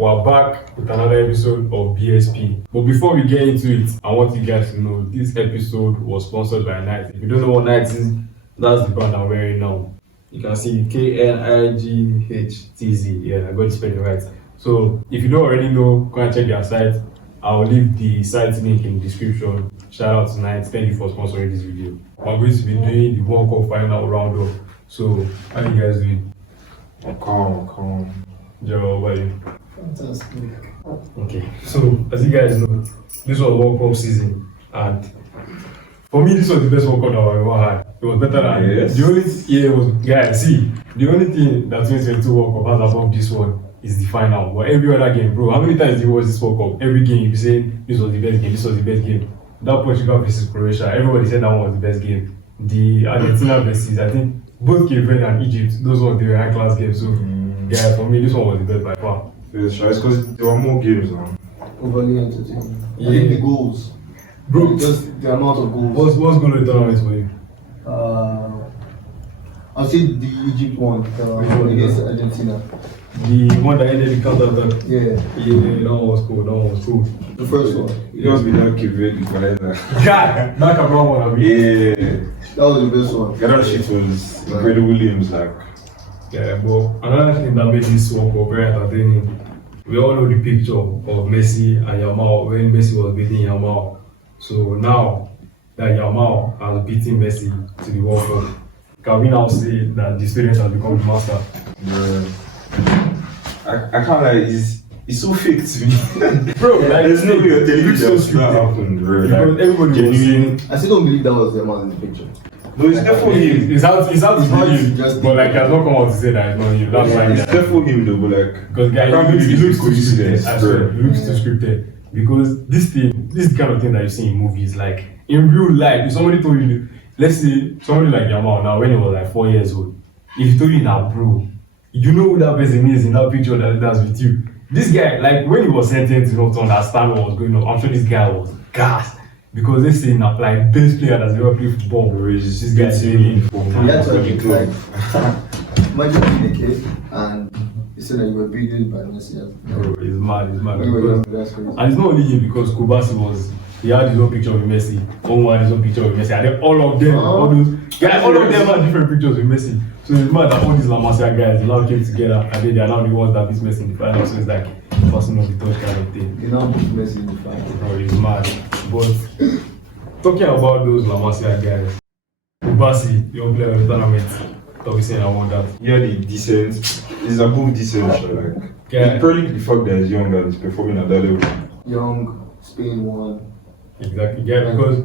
We're back with another episode of BSP. But before we get into it, I want you guys to know this episode was sponsored by Nike. If you don't know what Nike is, that's the brand I'm wearing now. You can see KNIGHTZ. Yeah, I got to spell it right. So if you don't already know, go and check their site. I'll leave the site link in the description. Shout out to Nike. Thank you for sponsoring this video. We're going to be doing the World Cup final roundup. So how you guys doing? Calm. Joe, how about you? Fantastic. Okay, so as you guys know, this was World Cup season, and for me, this was the best World Cup that I've ever had. It was better than the only the only thing that 2022 World Cup has above this one is the final. But every other game, bro, how many times did you watch this World Cup? Every game you be saying this was the best game, this was the best game. That Portugal versus Croatia, everybody said that one was the best game. The Argentina versus, I think, both Cape Verde and Egypt, those were the high class games. So, yeah, for me, this one was the best by far. It's because there were more games now. Overly entertaining. Yeah. I think the goals. Bro, Just the amount of goals. what's going to the tournament for you? I'll say the Egypt one against Argentina. The one that ended the counter attack. Yeah. Yeah, that one was cool. The first one. It must be that Cape Verde equalizer. God, that Cabral one, I mean. Yeah. That was the best one. That shit was incredible Williams, like. Yeah, but another thing that made this World Cup very entertaining, we all know the picture of Messi and Yamal when Messi was beating Yamal. So now that Yamal has beaten Messi to the World Cup, can we now say that the student has become the master? I can't lie, it's so fake to me. Bro, like, there's no way you're telling me so that happened, bro. Because everybody was saying, I still don't believe that was the man in the picture. No, it's definitely him. it's out to be him, just but like, he has not come out to say that it's not him. That's why It's definitely him though, but like, because guys, I can't believe it looks too coincidence, scripted. I swear, bro. it looks too scripted. Because this is the kind of thing that you see in movies. Like in real life, if somebody told you, let's say somebody like Yamal now, when he was like 4 years old, if he told you now, bro, you know who that person is in that picture that's with you. This guy, like when he was sentenced to understand what was going on, I'm sure this guy was gassed. Because they say now, like best player that's ever played football, this guy is really That's what it's like. Imagine being a kid and you said that you were beaten by Messi. Bro, it's mad. You were young, that's crazy. And it's not only him because Kubasi he had his own picture with Messi, Omo had his own picture with Messi, and then all of them, all of them had different pictures with Messi. So it's mad that all these La Masia guys, they now came together and then they are now the ones that beat Messi in the final. So it's like passing of the touch kind of thing. You now beat Messi in the final. Bro, it's mad. But talking about those La Masia guys, Kubasi, young player of the tournament, that we saying I want that. Yeah, the decent, it's above decent, so like. Yeah. Probably the fact that he's young and he's performing at that level. Young, Spain won. Exactly, yeah, because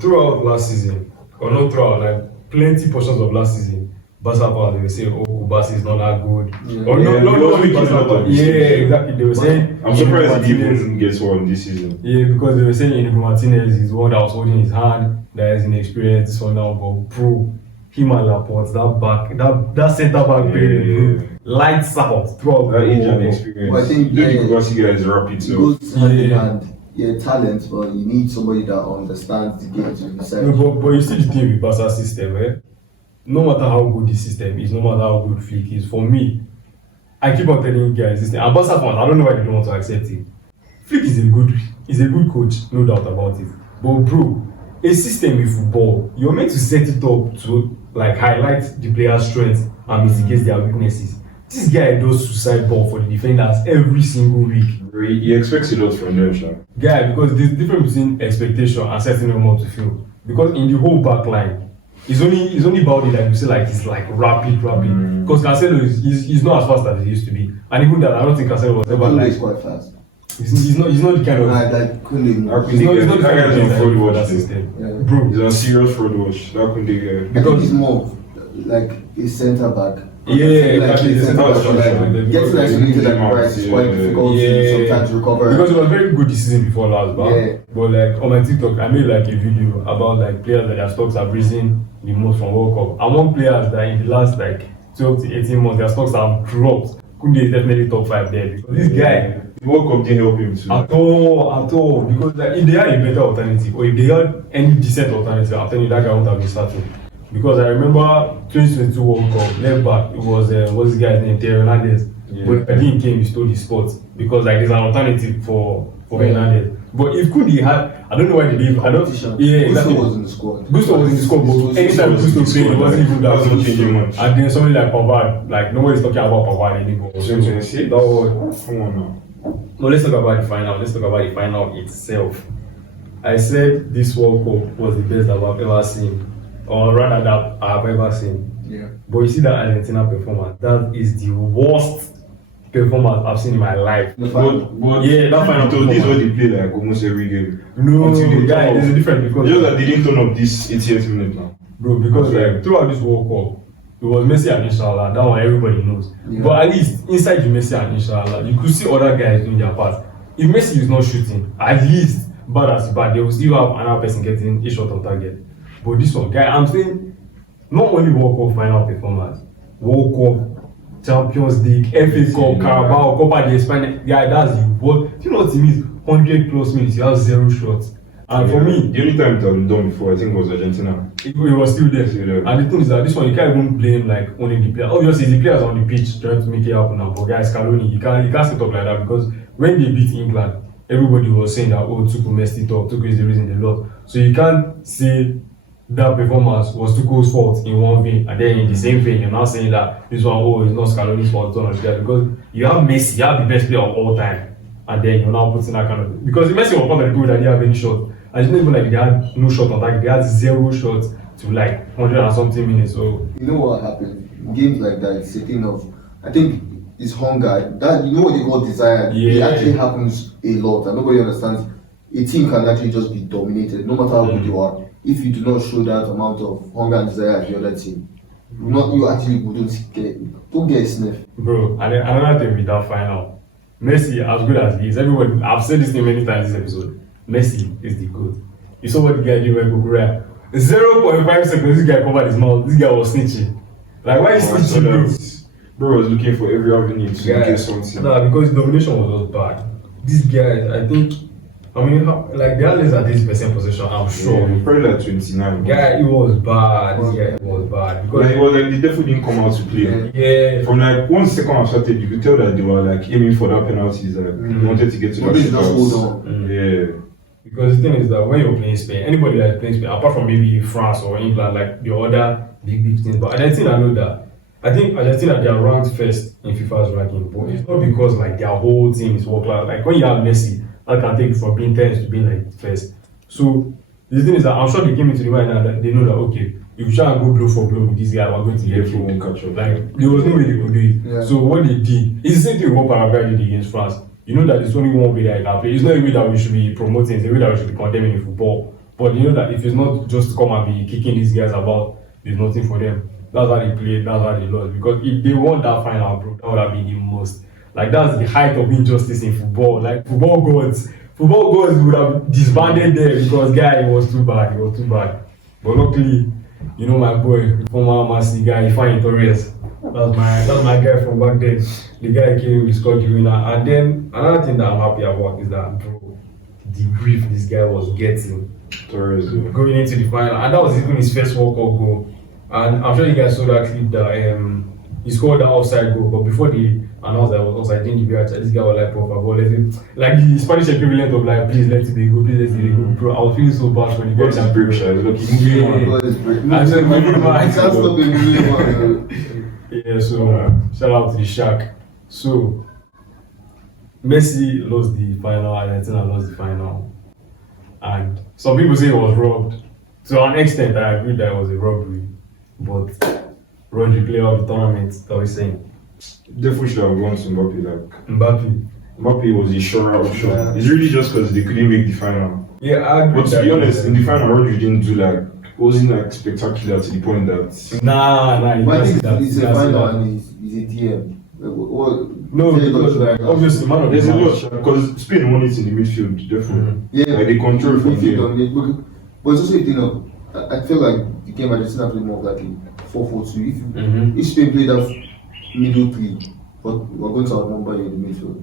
throughout last season, or not throughout, like plenty portions of last season, Barca fans they were saying, "Oh, Kubasi is not that good." Yeah. Or Yeah, not only because Barca, of yeah, this. exactly. They were saying, I'm surprised he Martinez- even gets one this season. Yeah, because they were saying Inigo Martinez is the one that was holding his hand, that is inexperienced, this one now, but bro, him and Laporte, that centre back play, bro, lights out throughout That the age and whole- experience. Well, I think, you know, the yeah, Kubasi guy is rapid, It so. goes hand in Yeah. hand. Yeah, talent, but you need somebody that understands the game to decide. No, but you see the thing with Barca system, eh? No matter how good the system is, no matter how good Flick is, for me, I keep on telling you guys this thing. And Barca fans, I don't know why they don't want to accept it. Flick is a good coach, no doubt about it. But bro, a system in football, you're meant to set it up to like highlight the player's strengths and mitigate their weaknesses. This guy does suicide ball for the defenders every single week. He expects a lot from them, sure. Guy, because there's difference between expectation and setting them up to fail. Because in the whole back line, it's only Baldi that you say like he's like rapid. Because Cancelo he's not as fast as he used to be. And even that, I don't think Cancelo was ever Kunde like is quite fast. he's not the kind of Like Kunde. he's not the kind of That guy's player on that fraud you watch, that though. system. Yeah. Bro, He's on serious fraud watch. That could be I think he's more like a centre back. Yeah, like exactly. a centre back. That's Like, true. gets isolated at the right, it's quite difficult to sometimes recover. Because it was very good this season before last, Yeah. but like on my TikTok, I made like a video about like players that their stocks have risen the most from World Cup. Among players that in the last like 12 to 18 months, their stocks have dropped. Kunde is definitely top 5 there because this guy The World Cup didn't help him too. at all. Because like, if they had a better alternative or if they had any decent alternative, I'm telling you that guy won't have been starting. Because I remember 2022 World Cup, left back, it was what's the guy's name, Hernandez. But Kadin came, he stole the spot because like there's an alternative for Hernandez. But if Kundi had, I don't know why they did. I don't. Yeah, exactly. Gusto was in the squad. Gusto was in the squad, but anytime Gusto played, it wasn't even that wasn't changing much. And then something like Pavard, like nobody's talking about Pavard anymore. So, that was, come on now. no, let's talk about the final. Let's talk about the final itself. I said this World Cup was the best that I've ever seen, or rather that I've ever seen. Yeah. But you see that Argentina performance, that is the worst performance I've seen in my life. But yeah, that final so this is what performance. they play like almost every game. No, Until they guy, turn there's a off. difference because Just that they didn't turn up this 80th minute now. bro, because like throughout this World Cup, it was Messi and Inshallah. That one everybody knows. Yeah. But at least inside the Messi and Inshallah, you could see other guys doing their part. If Messi is not shooting, at least bad as bad, they will still have another person getting a shot on target. But this one, guy, I'm saying not only World Cup final performance, World Cup, Champions League, FA Cup, Carabao, Copa de España, guy, that's the what. You know what it means? 100 plus minutes, you have 0 shots. And for me, the only time it had been done before, I think, was Argentina. it was still there. And the thing is that this one, you can't even blame like only the player. Obviously, the players on the pitch trying to make it happen now. But guys, Scaloni, you can't sit up like that because when they beat England, everybody was saying that Tuchel messed it up. Tuchel is the reason they lost. So you can't say that performance was Tuchel's fault in one vein, and then in the same vein, you're not saying that this one, it's not Scaloni's fault, because you have Messi, you have the best player of all time, and then you're now putting that kind of because Messi was one of the people that didn't have any shot. And it's not even like they had no shot on target, they had 0 shots to like 100 and something minutes. So you know what happened? Games like that, it's a thing of, I think it's hunger. That you know what they call desire. It actually happens a lot, and nobody understands. A team can actually just be dominated, no matter how good you are. If you do not show that amount of hunger and desire at the other team, you actually don't get a sniff. bro, and then another thing with that final, Messi, as good as he is, everybody, I've said this thing many times this episode, Messi is the GOAT. You saw what the guy did when Kukurea. 0.5 seconds, this guy covered his mouth. This guy was snitching. Like, why is snitching, bro? Bro was looking for every avenue to get something. Nah, because the domination was just bad. These guys, I think, like, they had less than 30% possession, I'm sure. Yeah, probably like 29. Guy, it was bad. This guy was bad. Because Like, it was like they definitely didn't come out to play. yeah. From like once the second half started, you could tell that they were like aiming for that penalties. Like they wanted to get to Nobody that just hold shootout. on. Yeah. Because the thing is that when you're playing Spain, anybody that's playing Spain, apart from maybe France or England, like the other big teams, but Argentina, I know that. I think Argentina, they are ranked first in FIFA's ranking, but it's not because like their whole team is world class. Like when you have Messi, that can take you from being 10th to being like first. So the thing is that I'm sure they came into the right now that they know that okay, if we try and go blow for blow with this guy, we're going to get They won't killed. catch up. Like there was no way they could do it. Yeah. So what they did, it's the same thing what Paraguay did against France. You know that there's only one way that I can play. It's not a way that we should be promoting, it's a way that we should be condemning in football. But you know that if it's not just to come and be kicking these guys about, there's nothing for them. That's how they played, that's how they lost. Because if they won that final, bro, that would have been the most. Like that's the height of injustice in football. Like football gods would have disbanded there because guy, it was too bad. But luckily, you know my boy, former Messi guy, Ifeanyi Torres. That's my guy from back then. The guy came, we scored the winner. And then another thing that I'm happy about is that, bro, the grief this guy was getting Torres. going into the final, and that was even his first World Cup goal. And I'm sure you guys saw that clip that he scored that offside goal, but before they announced that it was offside, I think this guy was like, "Por favor, let it," like the Spanish equivalent of like, "Please let it be good, please let it be good." Bro, I was feeling so bad for the guy. That break shot. Look, he Oh my Yeah. God, it's great. I said, "Moving You back." can't stop it, moving on. Yeah, so shout out to the Shark. So Messi lost the final, Argentina lost the final, and some people say it was robbed. To an extent, I agree that it was a robbery, but Rodri player of the tournament, that was saying definitely should have gone to Mbappe. Like Mbappe. was the surer option. Yeah. It's really just because they couldn't make the final. Yeah, I agree. But to be honest, in the final, Rodri didn't do like wasn't like spectacular to the point that Nah, you But I can't think say that. it's You a can't say final that. and he's a DM. No, because like obviously, man of the there's a match. lot because Spain won it in the midfield, definitely. Yeah, Like they control from midfield here. dominate, but it's also a thing of I feel like the game Argentina played more of like a 4-4-2. If Spain played that middle three, but we're going to outnumber you in the midfield.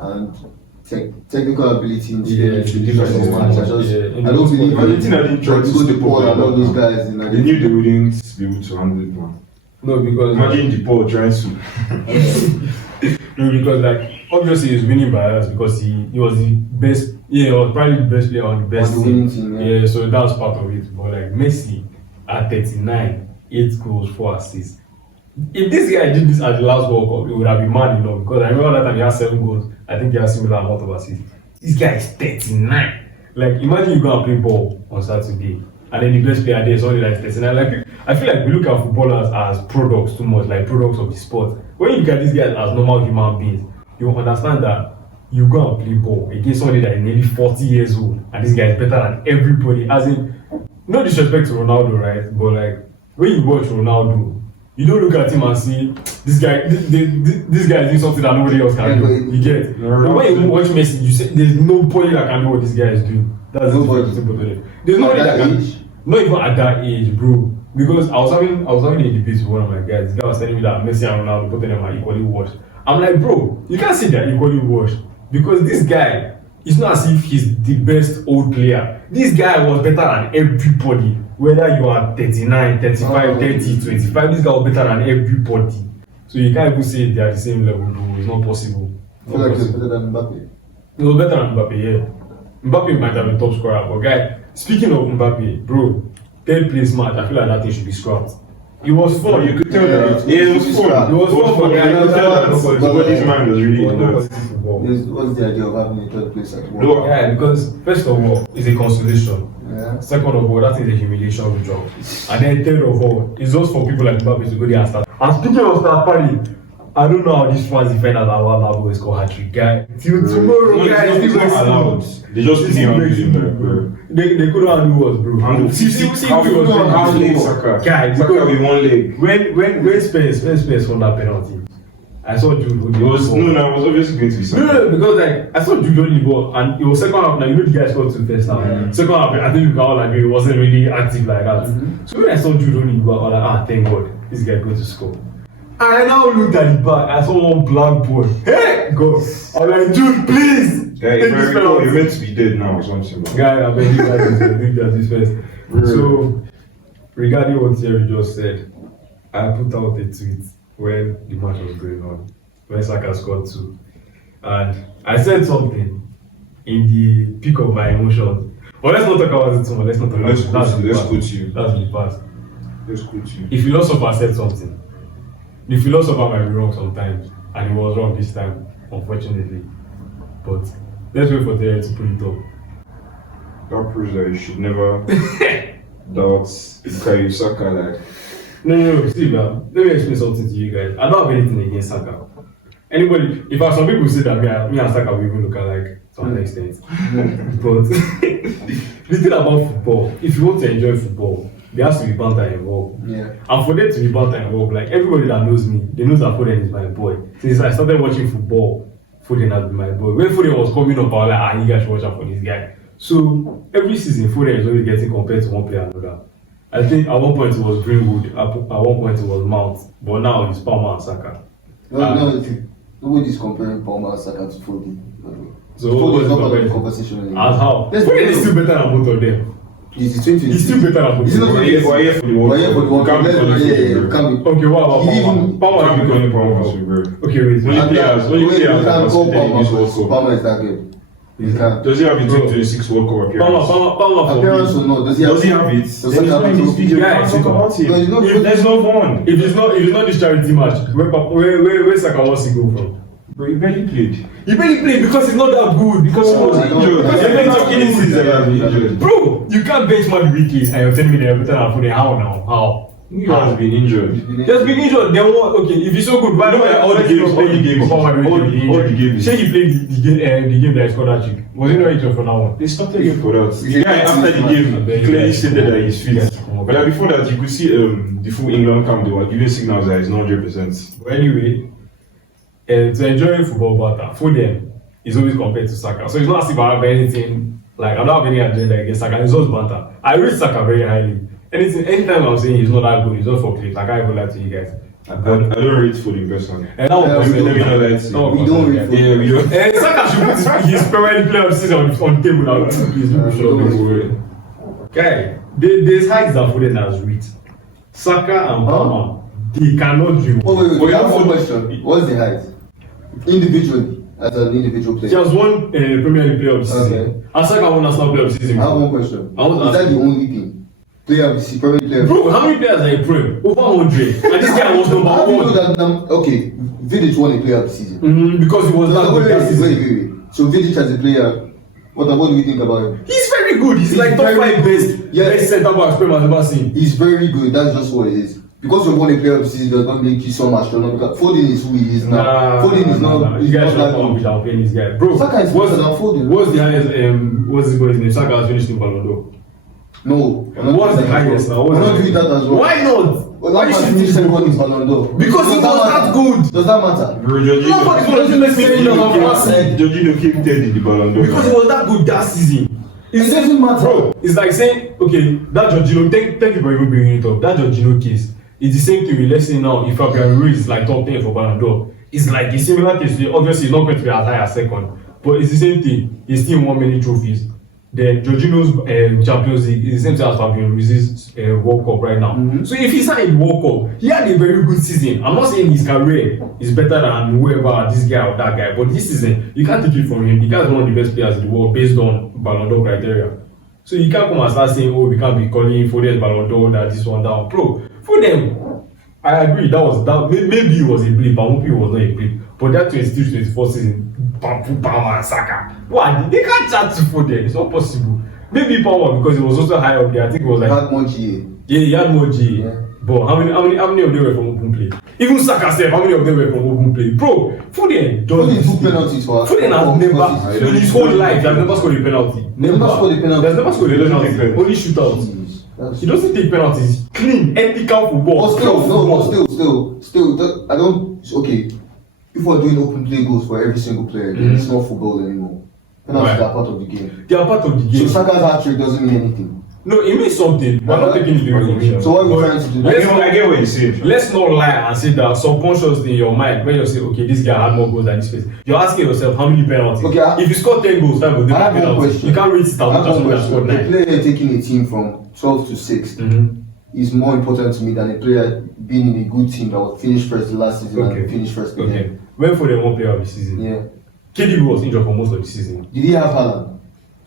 And technical ability in Spain Yeah, to the defend this match. I don't believe Argentina didn't try to go step to Paul up and all like those that. guys in They knew they wouldn't be able to handle it, man. No, because Imagine the Paul trying to No, because like obviously he's winning by us because he was the best. Yeah, he was probably the best player on the best On the winning team, yeah, so that was part of it. But like Messi at 39, 8 goals, 4 assists. If this guy did this at the last World Cup, it would have been mad enough because I remember that time he had 7 goals. I think he has similar amount of assists. This guy is 39. Like imagine you go and play ball on Saturday and then the best player there is only like 39. Like I feel like we look at footballers as products too much, like products of the sport. When you look at these guys as normal human beings, you understand that you go and play ball against somebody that is nearly 40 years old and this guy is better than everybody. As in, no disrespect to Ronaldo, right? But like when you watch Ronaldo, you don't look at him and see this guy. This guy is doing something that nobody else can do. You get? But when you watch Messi, you say there's nobody that can do what this guy is doing. That's Nobody. the simple thing. There's nobody that can. Not even at that age, bro. Because I was having a debate with one of my guys. This guy was telling me that Messi and Ronaldo, both of them are equally washed. I'm like, bro, you can't say they're equally washed because this guy, it's not as if he's the best old player. This guy was better than everybody. Whether you are 39, 35, 30, 25, this guy was better than everybody. So you can't even say they are the same level, bro. It's not possible. I feel like he's better than Mbappe. He was better than Mbappe, yeah. Mbappe might have been top scorer, but guy, speaking of Mbappe, bro, 10th place match, I feel like that thing should be scrapped. It was fun. You could tell that. Yeah, it was fun. It was fun for guys. You could tell that nobody's mind was really in that. What's the idea of having a third place at work? No, yeah, because first of all, it's a consolation. Yeah. Second of all, that is a humiliation job. And then third of all, it's just for people like Mbappe to go there and start. And speaking of start party, I don't know how these fans defend as Ronaldo is called hat-trick, guy. Till tomorrow, guys, it's not allowed. They just didn't handle him, bro. They couldn't handle us, bro. How late Saka? Guy, Saka with one leg. When Spence won that penalty, I saw Jude. It was obviously going to be Saka. No, because like I saw Jude only ball and it was second half. Now you know the guy scored 2 first half. Second half, I think you can all agree it wasn't really active like that. So when I saw Jude only ball, I was like, thank God, this guy going to score. And I now looked at the back, I saw one black boy. Hey, God! I'm like, Jude, please. Yeah, if I recall, you're meant to be dead now or something. Guy, I bet you guys think that this first. So, regarding what Thierry just said, I put out a tweet when the match was going on, when Saka scored 2. And I said something in the peak of my emotions. But let's not talk about it too much. Let's not talk about it. Let's quote you. That's the past. Let's quote you. A philosopher said something. The philosopher might be wrong sometimes, and he was wrong this time, unfortunately. But let's wait for Thierry to put it up. That proves that you should never doubt Bukayo Saka. Like, No, see, man. Let me explain something to you guys. I don't have anything against Saka. Anybody, in fact, some people say that me and Saka will even look alike to an extent. But the thing about football, if you want to enjoy football, there has to be banter involved. Yeah. And for there to be banter involved, like everybody that knows me, they know that Foden is my boy. Since I started watching football, Foden has been my boy. When Foden was coming up, I was like, you guys should watch out for this guy. So every season, Foden is always getting compared to one player and another. I think at one point it was Greenwood, at one point it was Mount, but now it's Palmer and Saka. Nobody's comparing Palmer and Saka to Foden. So Foden is not part of the conversation anymore. As how? Foden is still better than both of them. He's 20. He's still better than both of them. Why here for the World Cup? Okay, wow. Palmer Can't be calling Palmer, bro. Okay, wait. Only players can't call this World Cup. Palmer is that good. He can't. Does he have his 26 World Cup appearance? Palmer Appearance or no? Does he have it? Then it's not in this video. Yeah, Can't talk about him. No, he's not. There's no one. If it's not this charity match, where Saka wants to go from? But he barely played. He barely played because he's not that good. Because he was injured. Bro, you can't benchmark the weekly and you're telling me they're better than Foden. How now? How? He has been injured. He has been injured. Then what? Okay, if he's so good, why don't all the games? Say he played the game that he scored that trick. Was he not injured for that one? They stopped him for that. The guy after the game clearly stated that he's fit. But like before that, you could see the full England camp. They were giving signals that he's not 100%. But anyway, to enjoy football better, Foden is always compared to Saka. So it's not as if I have anything, like I don't have any agenda against Saka. It's just banter. I rate Saka very highly. Anytime I'm saying he's not that good, it's just for clips. I can't even lie to you guys. I don't rate Foden personally. And that was we don't rate Foden. Yeah, we don't. And Saka should put his Premier League player of the season on the table now. Please, guy, there's heights that Foden has reached. Saka and Palmer, they cannot dream. Oh, wait, I have one question. What's the height? Individually, as an individual He player. has won Premier League Player of the Season. Okay. And Saka won National Player of the Season. I have one question. I want to Is ask that the you. only thing? Player of the season, Premier Player. Bro, how many players are in Prem? Over 100. And this guy was number How do you know one. that? Okay, Vidic won a Player of the Season. Because he was that good that season. Wait. So Vidic as a player, what do we think about him? He's very good. He's like top very 5 best. Yeah. Best centre back Prem has ever seen. He's very good. That's just what it is. Because you won a Player of the Season does not make you some astronomical. Foden is who he is now. Foden is not. You He's guys not should that come good. without paying this guy. Bro, Saka is better than Foden. what's the highest, what's his boy's name? Saka has finished in Ballon d'Or. No. What's the highest now? We're not doing that as well. Why not? Well, that man finished second in Ballon d'Or. Because he was that good. Does that matter? Bro, Nobody doesn't make me feel like I'm saying. Jorginho came third in the Ballon d'Or. Because he was that good that season. It doesn't matter. Bro, it's like saying, okay, that Jorginho, thank you for even bringing it up. That Jorginho case, it's the same thing with, let's say now, if Fabian Ruiz is like top 10 for Ballon d'Or, it's like a similar case. Obviously, it's not going to be as high as second, but it's the same thing. He still won many trophies. Then Jorginho's Champions League is the same thing as Fabian Ruiz's World Cup right now. So if he's not in the World Cup, he had a very good season. I'm not saying his career is better than whoever, this guy or that guy, but this season, you can't take it from him. The guy is one of the best players in the world based on Ballon d'Or criteria. So you can't come and start saying, oh, we can't be calling Foden Ballon d'Or, that this one, that one. Bro, for them, I agree, maybe it was a blip, I hope it was not a blip. But that 23-24 season, Palmer and Saka, what? They can't chat to Foden, it's not possible. Maybe Palmer, because it was also high up there, I think it was like... He had more GA. Yeah, he had more GA. Yeah. But how many of them were from open play? Even Saka said, how many of them were from open play? Bro, Foden Foden took penalties for us. Foden has never, in his whole life, he has never scored a penalty. Never scored a penalty. He has never scored a He doesn't take penalty. penalties. Only shootouts. He doesn't take penalties. Clean, ethical football. But pure football. still, I don't. Okay, if we're doing open play goals for every single player, then it's not football anymore. Penalties are part of the game. They are part of the So game. Saka's hat-trick doesn't mean anything. No, it means something. We're not taking it away from him. So what are we But trying to do? I get what you're saying. let's not lie and say that subconsciously in your mind, when you say, okay, this guy had more goals than this person, you're asking yourself how many penalties. Okay, if you score 10 goals, 5 of them I are have one penalties. question. You can't rate it I out have as one someone that scored question. A 9. player taking a team from 12 to 6 is more important to me than a player being in a good team that was finished first the last season and finished first again. Okay. When for the one player of the season, Yeah. KDB was injured for most of the season. Did he have Haaland?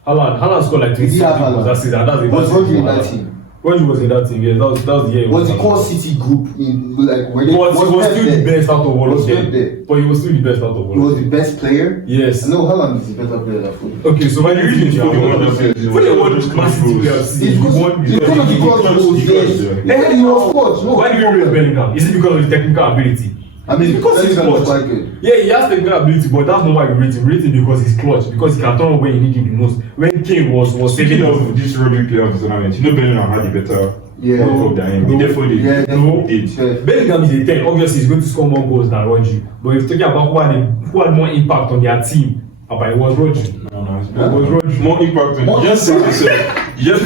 Haaland scored like 20 Did he have something goals that Haaland? season. And that's the Was best Rodri in season that for team? Haaland. Rodri was in that team, yeah. That was the year. Was the core City group in like where they was still the best out of all of Was Pep them. there? But he was still the best out of all He of was them. the best player. Yes. No, Haaland is the better player than Foden. Okay, so when you read it, Foden won that season. Foden won Man City player of the It's season. He because won he couldn't be clutch goals, yes. He was clutch. No, Why do you rate Bellingham? Is it because of his technical ability? I mean, It's because he's Bellingham was clutch. quite good. Yeah, he has technical ability, but that's not why we rate him. We rate him because he's clutch, because he can turn up when you need him the most. When Kane was Speaking saving of this Rodri player of the tournament, you know Bellingham had the better Yeah. World Cup than him. He definitely Yeah, did. definitely. Did. Yeah. Bellingham is a 10. Obviously, he's going to score more goals than Rodri. But if you're talking about who had more impact on their team, it was Rodri. No, it's It was Rodri. more impact on More you. Just say yourself. Just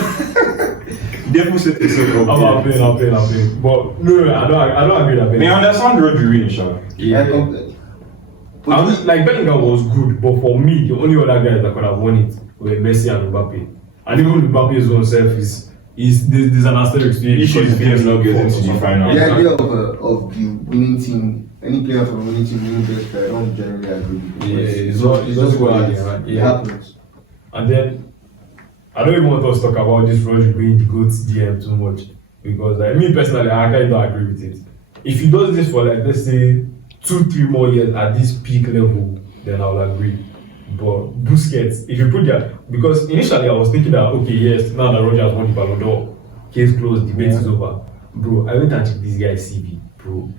definitely set yourself up. I'm playing. But no, I don't agree that May I Bellingham. understand Rodri winning, Sha? But Like Bellingham was good, but for me, the only other guys that could have won it were Messi and Mbappe. And even Mbappe's own self is there's an asterisk to it. Issue is because them not getting to the final. the idea of the winning team, any player from a winning team winning best player, I don't generally agree with it. Yeah, it's just what it is. right? It happens. And then I don't even want us to talk about this Rodri being the GOAT DM too much, because like me personally, I kind of agree with it. If he does this for like let's say 2-3 more years at this peak level, then I'll agree. But Busquets, if you put that, because initially I was thinking that okay, yes, now that Roger has won the Ballon d'Or, case closed, debate is over. Bro, I went and checked this guy's CV, bro.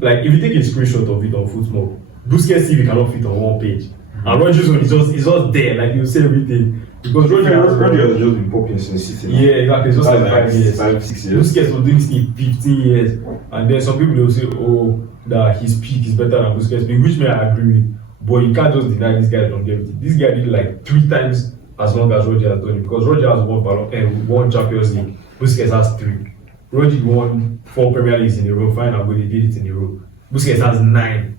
Like if you take a screenshot of it on Football, Busquets CV cannot fit on one page. And Rodri's one is just there, like you say everything. Because Rodri Rodri has just been popping since City. yeah, exactly. It's just like 5 years. 5-6 years. Busquets was doing this in 15 years. And then some people will say, oh, that his peak is better than Busquets' peak, which may I agree with. But you can't just deny this guy's longevity. This guy did like 3 times as long as Rodri has done it. Because Rodri has won Champions League. Busquets has 3. Rodri won 4 Premier Leagues in a row, fine, but he did it in a row. Busquets has 9.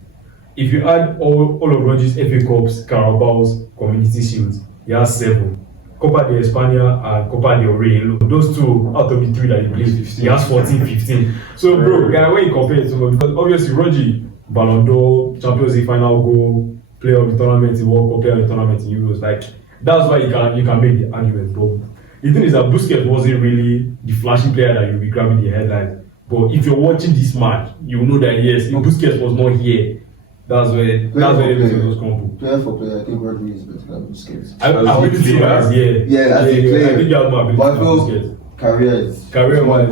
If you add all of Rodri's FA Cups, Carabao's, Community Shields, he has 7. Copa de España and Copa del Rey, those 2 out of the 3 that he plays, he has 14, 15. So, bro, when you compare it to him, because obviously Rodri Ballon d'Or, Champions League final goal, player of the tournament in World Cup, player of the tournament in Euros. Like that's why you can make the argument. But the thing is that Busquets wasn't really the flashy player that you'll be grabbing the headlines. But if you're watching this match, you know that yes, if Busquets was not here, that's where everything was crumbled. Player for player, I think Rodri is better than Busquets. I think it's yeah, as a player. I think you have more ability than Busquets. Career-wise,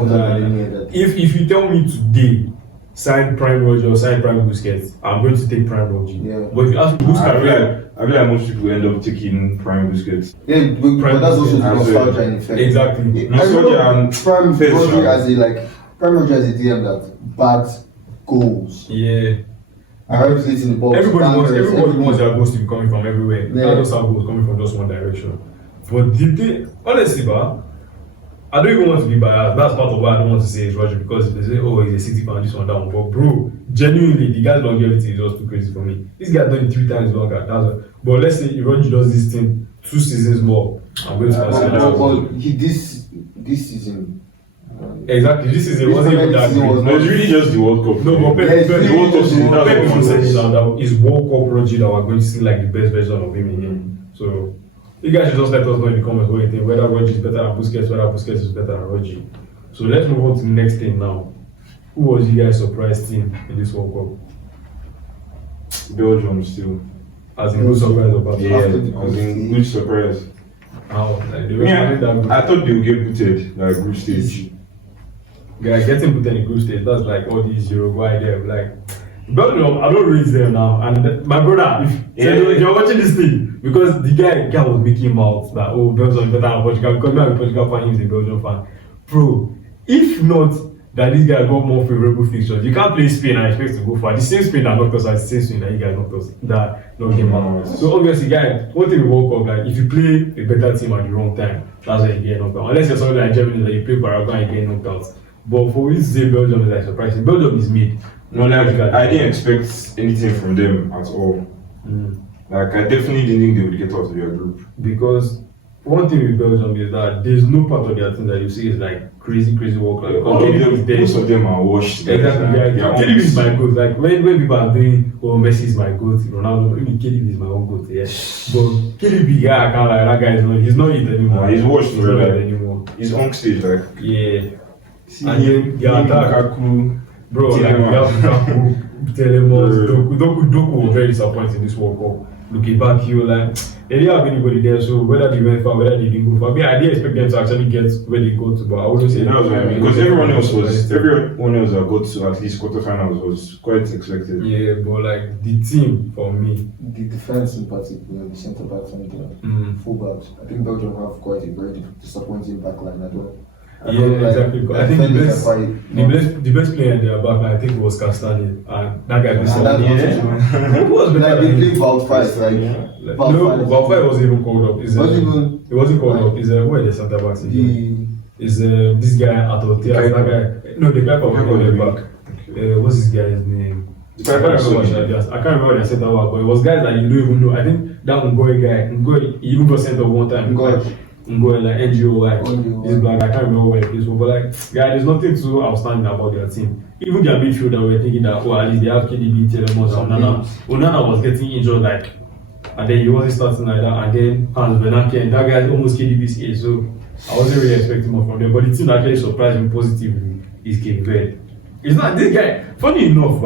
if you tell me today, sign Prime Rodri or sign Prime Busquets, I'm going to take Prime Rodri. Yeah. But if you ask me whose career, I feel like most people end up taking Prime Busquets. Yeah, but that's also the nostalgia in effect. Exactly. Nostalgia and Prime Rodri as a DM that bags goals. Yeah. In the box. Everybody wants their goals to be coming from everywhere. Yeah. Not just have goals coming from just one direction. But honestly, I don't even want to be biased. That's part of why I don't want to say it's Roger, because if they say, oh, he's a City fan, this one, that one. But bro, genuinely, the guy's longevity is just too crazy for me. This guy done it 3 times longer. But let's say if Roger does this thing 2 seasons more, I'm going to he this season. Exactly, this season wasn't even that great. No, it's really just the World Cup. No, but Pep the World Cup season. People said it now that it's World Cup Roger that we're going to see like the best version of him again. So you guys should just let us know in the comments what you think, whether Roger is better than Busquets, whether Busquets is better than Roger. So let's move on to the next thing now. Who was you guys' surprise team in this World Cup? Belgium still. As in good surprise or bad? Yeah, as in good surprise. How? I thought they would get booted like group stage. Guys, getting put in the group stage, that's like all these Uruguay there. Like, Belgium, I don't rate them now. And my brother, if you're watching this thing, because the guy was making mouths that, oh, Belgium is better than Portugal, because I'm a Portugal fan, he's a Belgium fan. Bro, if not that this guy got more favorable fixtures, you can't play Spain and expect to go far. The same Spain that knocked us out, the same Spain that you guys knocked us, that knocked him out. So obviously, guys, one thing we World Cup, like, if you play a better team at the wrong time, that's why you get knocked out. Unless you're something like Germany, that you play Paraguay and you get knocked out. But for me to say Belgium is like surprising, Belgium is mid. No, like I didn't expect anything from them at all. Like I definitely didn't think they would get out of their group. Because one thing with Belgium is that there's no part of their team that you see is like crazy work. Like, most of them are washed. Exactly. KDB is my goat. Like when people are doing, oh, Messi is my goat, Ronaldo, maybe KDB is my own goat. Yeah. But KDB, yeah, I can't like that guy is not. He's not it anymore. He's washed anymore. He's on stage like. Yeah. And then the attack, bro, like Lukaku, Telemans, Doku was very disappointing in this World Cup. Looking back, you like they didn't have anybody there, so whether they went far, whether they didn't go far. I mean, I didn't expect them to actually get where they go to, but I wouldn't say that was because everyone else that got to at least quarterfinals was quite expected. Yeah, but like the team for me, the defense in particular, the centre backs and the full backs. I think Belgium have quite a very disappointing backline as well. Exactly. I think the best player in their back, I think, it was Castagne, and that guy was who was better than him? Vault 5, right? No, Vault 5 wasn't even called up. It wasn't called up. Is where the centre backs is this guy Atotea, that guy. No, the guy from the back. What's this guy's name? I can't remember their centre back, but it was guys that you don't even know. I think that Ngoy guy, he even got sent up one time. Ngoy, like NGO, like this black, I can't remember where he plays for, but like, guys, there's nothing too outstanding about their team. Even their midfielder, we're thinking that, oh, at least they have KDB, Telemans, Onana was getting injured, like, and then he wasn't starting like that, and then Hans Bernanke, and that guy's almost KDB's age, so I wasn't really expecting more from them, but the team that actually surprised me positively is Cape Verde. It's not this guy, funny enough,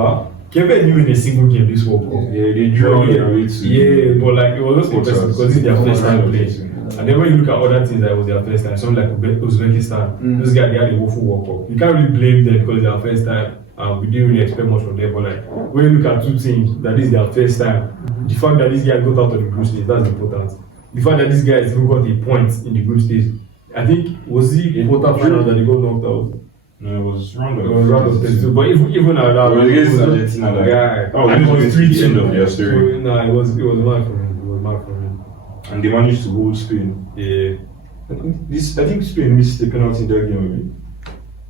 Cape Verde didn't win a single game this World Cup. Yeah, they drew their way to. Yeah, but like, it was just impressive because it's their first time playing. And then when you look at other things that was their first time, something like Uzbekistan, those guys, they had a woeful World Cup. You can't really blame them because their first time, we didn't really expect much from them. But like, when you look at two teams, that is their first time, the fact that these guys got out of the group stage, that's important. The fact that these guys even got a point in the group stage, I think, was it a quarter-final that they got knocked out? No, it was round of 32. But even at that, it was Argentina. And it was 3-2 of their story. So, no, it was mad for him. It was mad for him. And they managed to hold Spain. Yeah. I think Spain missed the penalty in that game.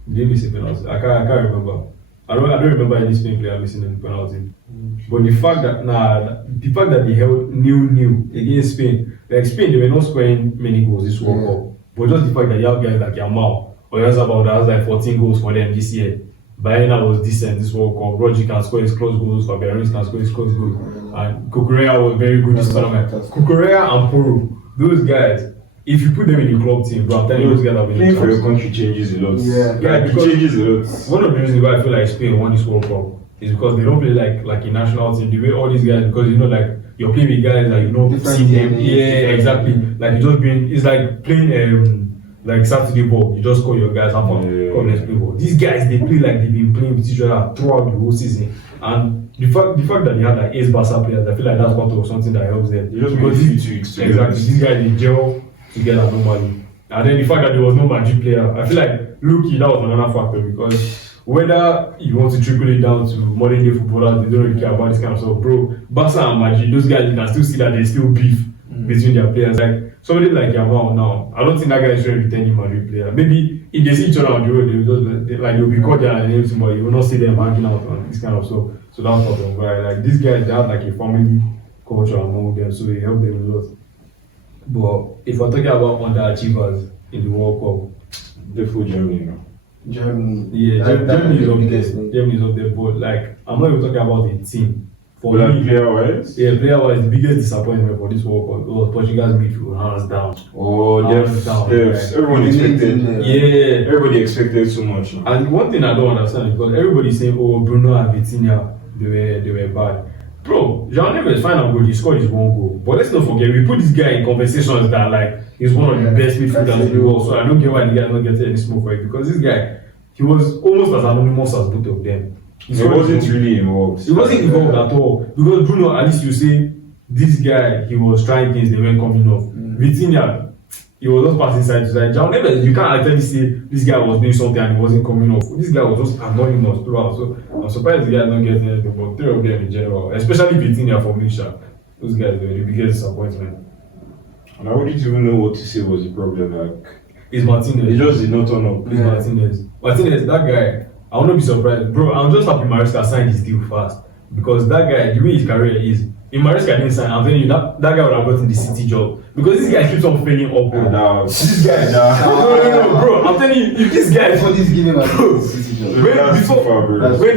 They missed a penalty. I can't remember. I don't remember any Spain player missing a penalty. But the fact that they held 0-0 against Spain, like Spain, they were not scoring many goals this World Cup. But just the fact that you have guys like Yamal or Yazabal that has like 14 goals for them this year, Baena was decent this World Cup. Rodri can score his close goals. Fabian Ruiz can score his close goals. And Kukurea was very good this tournament. Kukurea and Poro, those guys. If you put them in the club team, bro, I'm telling you, those guys have been playing for your country changes a lot. Yeah, it changes a lot. One of the reasons why I feel like Spain won this World Cup is because they don't play like a national team. The way all these guys, because like you're playing with guys that see them. Yeah, exactly. Like you just being, it's like playing like Saturday ball. You just call your guys, have fun, come let's play ball. These guys they play like they've been playing with each other throughout the whole season. And the fact that they had like 8 Barca players, I feel like that's part of something that helps them. You just because these guys they gel together normally. And then the fact that there was no Madrid player, I feel like Luki, that was another factor because whether you want to trickle it down to modern day footballers, they don't really care about this kind of stuff. Bro, Barca and Madrid, those guys, you can still see that there's still beef between their players. Like somebody like Yamal now, I don't think that guy is ready with any Madrid player. Maybe if they see each other on the road, they'll be cordial and everything, but you will not see them hanging out on this kind of stuff. So that's part of why, like these guys, they have like a family culture among them, so it helps them a lot. But if we're talking about underachievers in the World Cup, definitely Germany now. Germany. Yeah, Germany is up there. Germany is up there, but like I'm not even talking about the team. For me, player-wise? Yeah, player-wise, the biggest disappointment for this World Cup was Portugal's midfield, hands down. Oh, yes. Everyone expected. Yeah, everybody expected so much. And one thing I don't understand is because everybody's saying, "Oh, Bruno and Vitinha, they were bad." Bro, Jean Neves is fine and good. He scored his one goal, but let's not forget we put this guy in conversations that like he's one of the best midfielders in the world. So I don't get why the guy not getting any smoke for it because this guy, he was almost as anonymous as both of them. He wasn't really involved. He wasn't involved at all because Bruno, at least you say this guy, he was trying things, they weren't coming off. Vitinha, he was just passing side to side. Jean Neves, you can't actually say this guy was doing something and he wasn't coming off. This guy was just annoying us throughout. So I'm surprised the guy don't get anything, but 3 of them in general, especially Vitinha for me, those guys were the biggest disappointment. And I wouldn't even know what to say was the problem. Like, it's Martinez. He just did not turn up. It's Martinez, that guy, I will not be surprised. Bro, I'm just happy Maresca signed his deal fast. Because that guy, the way his career is, if Maresca didn't sign, I'm telling you, that guy would have gotten the City job. Because this guy keeps on failing up. Bro. This guy, no, bro, I'm telling you, if this guy... For this giving us the City job.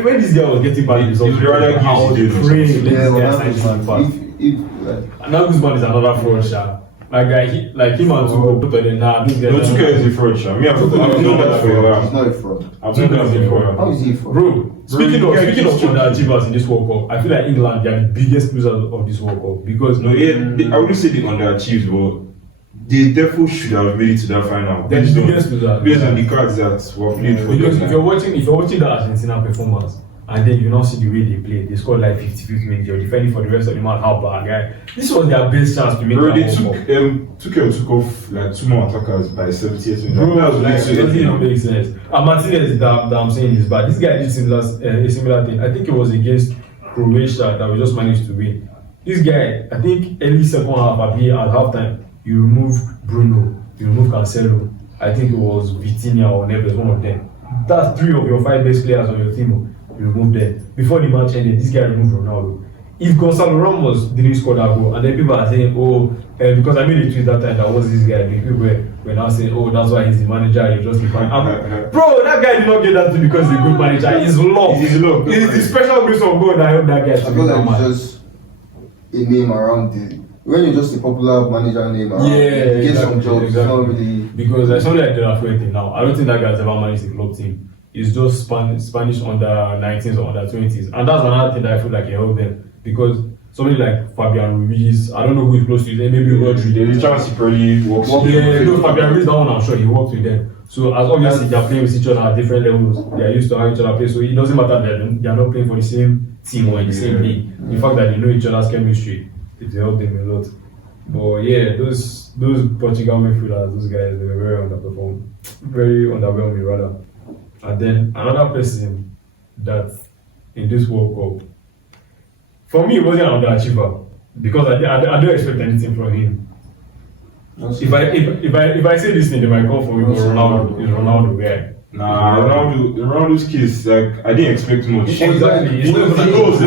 When this guy was getting bad results, I was praying let this guy sign City fast. And now Guzman is another fraud, Like guy, him and Tuchel put on nah. This guy. No, Tuchel is a fraud, Me, I've known that for a while. He's not a fraud. I've known that for a while. How is he a fraud? Bro, speaking of underachievers in this World Cup, I feel like England, they are the biggest losers of this World Cup because I wouldn't say they underachieved, but they definitely should have made it to that final. They're the biggest losers based on the cards that were played for them. Because if you're watching the Argentina performance. And then you now see the way they play. They scored like 50 minutes. You're defending for the rest of the match. How bad, guy? This was their best chance to make. Bro, they took off like 2 more attackers by 78 minutes. Bro, that was like, it doesn't even make sense. And Martinez that I'm saying is bad. This guy did a similar thing. I think it was against Croatia that we just managed to win. This guy, I think early second half at halftime, you remove Bruno, you remove Cancelo. I think it was Vitinha or Neves, one of them. That's 3 of your 5 best players on your team. You removed them. Before the match ended, this guy removed Ronaldo. If Gonzalo Ramos didn't score that goal, and then people are saying, because I made a tweet that time that was this guy, people were now saying, that's why he's the manager, he's just the fan. Bro, that guy did not get that too because he's a good manager. He's luck. It's the special grace of God that helped that guy to be that man. It's just a name around it. When you're just a popular manager name around, you get some jobs. It's not really... Because I saw like the thing now. I don't think that guy's ever managed a club team. It's just Spanish under 19s or under 20s. And that's another thing that I feel like it helped them. Because somebody like Fabian Ruiz, I don't know who is close to them, maybe Rodri. The chance he probably works with them. Fabian Ruiz, that one I'm sure he worked with them. So as obviously they're playing with each other at different levels, they are used to how each other play. So it doesn't matter that they are not playing for the same team or in the same league. The fact that they know each other's chemistry, it helped them a lot. But yeah, those Portugal midfielders, those guys, they were very underwhelming rather. And then another person that in this World Cup, for me, it wasn't an underachiever because I don't expect anything from him. If I say this thing, they might call for him. Ronaldo guy. Nah, Ronaldo's case, like I didn't expect much. Exactly. He goes.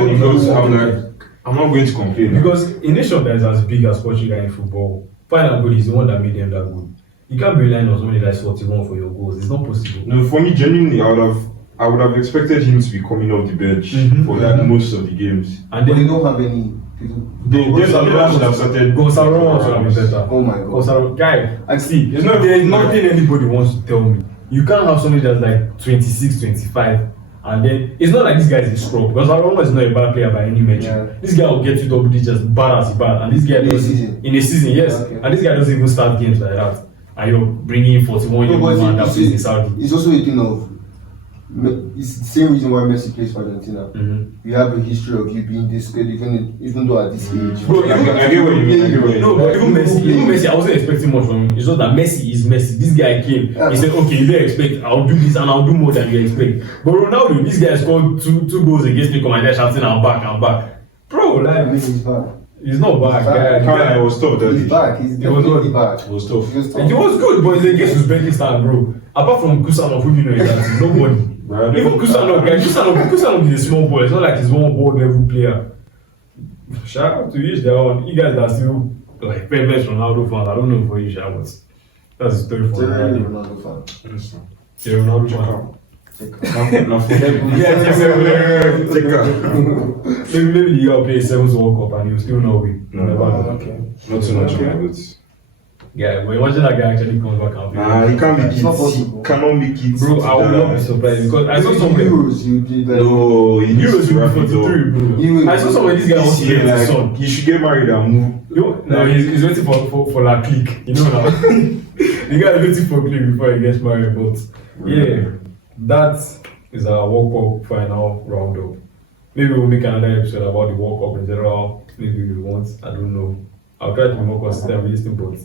I'm not going to complain. Because in a nation that is as big as Portugal in football, final goal is the one that made them that good. You can't be relying on somebody that's 41 for your goals. It's not possible. No, for me, genuinely, out of I would have expected him to be coming off the bench for like most of the games. And But then they don't have any people. Gonzalo should have started. Gonzalo should have been better. Oh my god. Gonzalo, guy, I see, It's not- there's nothing anybody wants to tell me. You can't have somebody that's like 26, 25, and then it's not like this guy is a scrub. Because Ronaldo is not a bad player by any measure. Yeah. This guy will get you double digits, bad as bad, and this guy In a doesn't season. in a season, yes. Okay. And this guy doesn't even start games like that. And you're bringing in 41 year old man that plays in Saudi. It's also a thing of. It's the same reason why Messi plays for Argentina. We have a history of you being this good, even though at this age. Bro, I get what you mean. I get what you No, mean. but even Messi, I wasn't expecting much from him. It's just that Messi is Messi. This guy came, he said, okay, you don't expect, I'll do this and I'll do more than you expect. But Ronaldo, this guy scored two goals against me, and they're shouting, I'm back. Bro, I like, mean, he's back. he's not back. He's back. I was tough that He's day. back. He's It was definitely not- back. It was tough. He was good, but it's against Uzbekistan, bro. Apart from Kusanov, who you know is that nobody. Bro, Even Kusanov is a small boy. It's not like he's one world level player. Shout out to each their own. You guys that still like famous Ronaldo fans. I don't know for you, Sha, but that's a story for Generally, another day. Ronaldo fan. Yeah, Ronaldo Check fan. out. Check Maybe the guy play Sevens World Cup and he'll still not win. No, Never know. Okay. Not too much about it. Yeah, but imagine that guy actually comes back and plays. He can't make It's not it. possible. He cannot make it. Bro, I would not be surprised because I saw somewhere. Euros, you did like. No, he needs Euros to wrap will it be 43, up. bro. I saw somewhere this guy wants to This year, get his son. like, he should get married and move. No, he's waiting for La Clique. You know now. The guy is waiting for Clique before he gets married. But yeah, that is our World Cup final roundup. Maybe we'll make another episode about the World Cup in general. Maybe we won't. I don't know. I'll try to be more consistent with this thing, but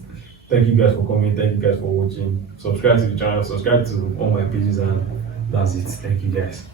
thank you guys for coming. Thank you guys for watching. Subscribe to the channel. Subscribe to all my pages, and that's it. Thank you guys.